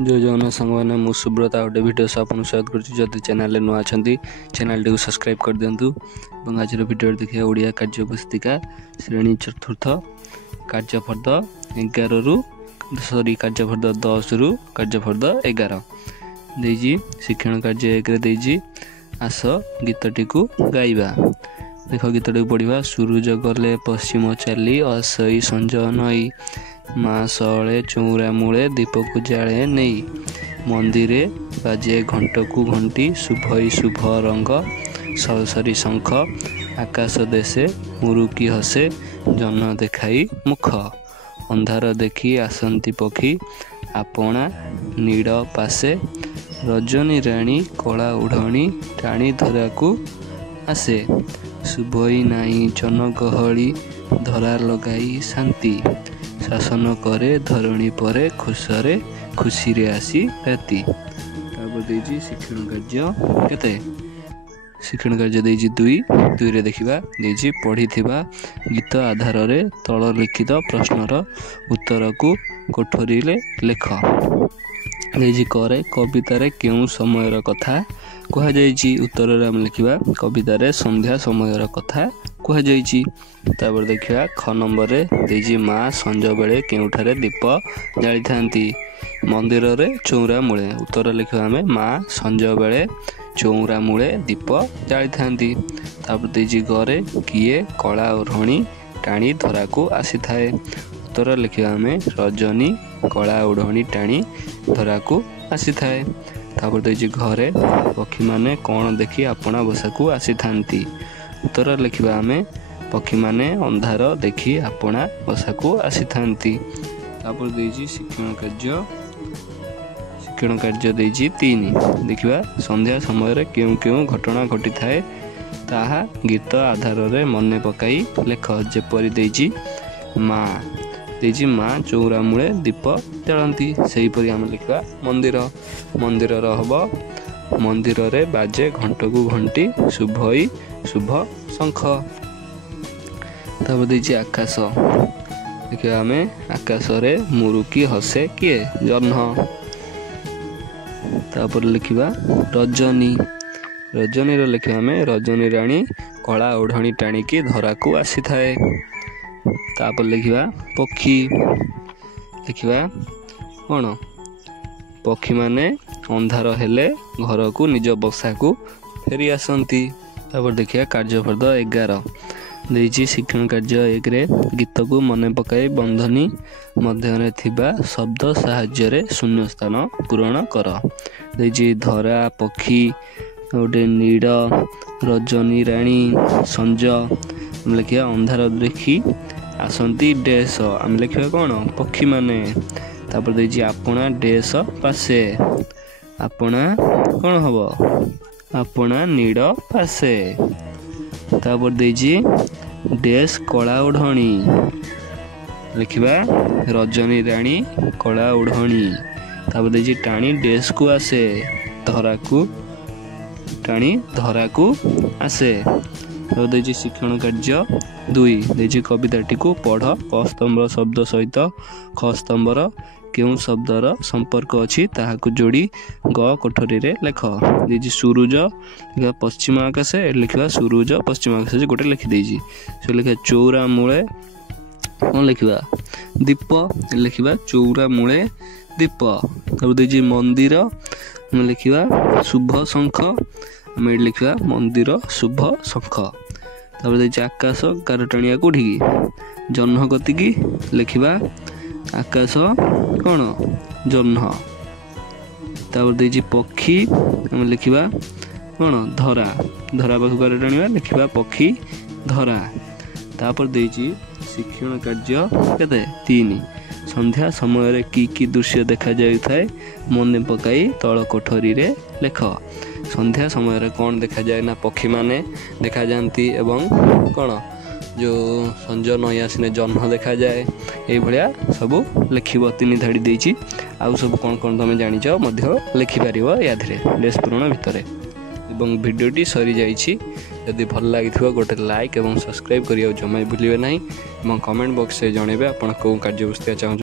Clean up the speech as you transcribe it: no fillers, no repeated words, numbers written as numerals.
जय जगन्नाथ सांग मैंने मु सुब्रत गोटे भिडियो आपको स्वागत करुँच चैनल नुआ अच्छा चैनल टी सब्सक्राइब कर दिंतु आज भिडियो देखिए ओडिया कार्य पुस्तिका श्रेणी चतुर्थ कार्यफर्द 11 रु सॉरी कार्यफर्द 10 रु कार्यफर्द 11 देजी शिक्षण कार्य 1 देजी आस गीतटी को गाइबा देख गीतटी पढ़ा सूरज गले पश्चिम चाली असई संज नई माँ सले चौरा मूले दीप को जाले नहीं मंदिरे बाजे घंट को घंटी शुभई शुभ रंग सरसरी शंख आकाश देशे मुरुकी हसे जन देखाई मुख अंधार देखी आसंती पक्षी आपणा नीड़ पासे रजनी राणी कला उड़णी टाणी धरा को आसे शुभई नाई जन गहली धरा लगाई शांति शासन करे धरणी परे खुशी रे आसी राति शिक्षण कार्य केते शिक्षण कार्य देजी दुई रे देखिबा देजी पढ़ी गीत आधार रे तल लिखित प्रश्नर उत्तर को कोठरी ले लेख देजी करे कवितार केउ समयर कथा कह जाइछि उत्तर रे हम लिखिबा कवितार संध्या समयर कथा कह जाइछि तापर देखिबा ख नंबर रे देजी माँ संज बेले केउठारे दीप जाली थांती मंदिर रे चौरा मूले उत्तर लिखिबा हमें माँ संज बेले चौरा मूले दीप जाली थांती तापर देजी घरे किए कला ओढ़णी टाणी धरा को आसी थाए उत्तर लिखिबा हमें रजनी कला ओढ़णी टाणी धरा को आसी थाए तापर देजी घरे पक्षी माने कौन देखी आपणा बसा को आसी थांती उत्तर लिखिबा हमें पक्षी माने अंधार देखी आपणा बसा को आसी थांती तापर देजी शिक्षण कार्य देजी 3 देखिबा संध्या समय रे केउ केउ घटना घटी थाए ताहा गीत आधार रे मने पकाई लेख जेपरि देजी माँ चौरा मूले दीप जलती से आम लिखा मंदिर रहब मंदिर रे बाजे घंट को घंटी शुभई शुभ शंख तब देजी आकाश देखिए आम आकाश रे मुरुकी हसे किए जह्न तापर लिखा रजनी रो लिखा आम रजनी राणी कला ओढ़णी टाणिकी धरा को आसी थाए तापर लिखा पक्षी लिखा कौन पक्षी माने अंधार हेले घर को निज बसा को फेरी आसंती तापर देखिए कार्यफर्द 11 देजी शिक्षण कार्य 1 रे गीत को मने पकाई बंधनी मध्य थिबा शब्द साहाय्य रे शून्य स्थान पूरण कर देजी धरा पक्षी गोटे नीड़ रजनी राणी संज लिखा अंधार देखी आसंती डेस आम लिखा कौन पक्षी माने तापर देजी आपणा डेस पासे आपणा कौन हम आपणा नीड़ पासे तापर देजी डेस कला ओढ़णी लिखा रजनी राणी कला ओढ़णी तापर देजी टाणी डेस को आसे धरा को टाणी धरा को आसे देजी शिक्षण कार्य 2 देजी कविताटी को पढ़ क स्तंभ शब्द सहित ख स्तंभर केउ शब्दर संपर्क अच्छी ताहाकु जोड़ी ग कोठरी रे लेख देजी सूरज पश्चिम आकाश लिखा सूरज पश्चिम आकाश गोटे लिखि देजी से लिखा चौरा मूले कौन लिखा दीप लिखा चौरा मूले दीप तब देजी मंदिर लिखा शुभ शंख आम लिखा मंदिर शुभ शंख तापर देजी आकाश कारटाणिया कोठी जह्न गति की लिखा आकाश कौन जह्न तापर देजी पक्षी आम लिखा कौन धरा धरा पाख कारटाणिया लिखा पक्षी धरा तापर देजी शिक्षण कार्य केते 3 संध्या समय रे की दृश्य देखा जाए मन पकाई तल कोठरी रे लेख संध्या समय रे कौन देखा जाए ना पक्षी माने देखा जाती एवं कौन जो संज नई आसने जह्न देखा जाए ये सब लिख 3 धाड़ी देछि आउ सब कौन कौन तुम जानिच लिखिपार या डेस पूरण भितर एवं भिडियोटी सरी जाइछि जदि भल लगी गोटे लाइक और सब्सक्राइब करिया जमा भूलिए ना कमेंट बॉक्स से जनइबे आप कौ कार्यपुस्तिका चाहूँ।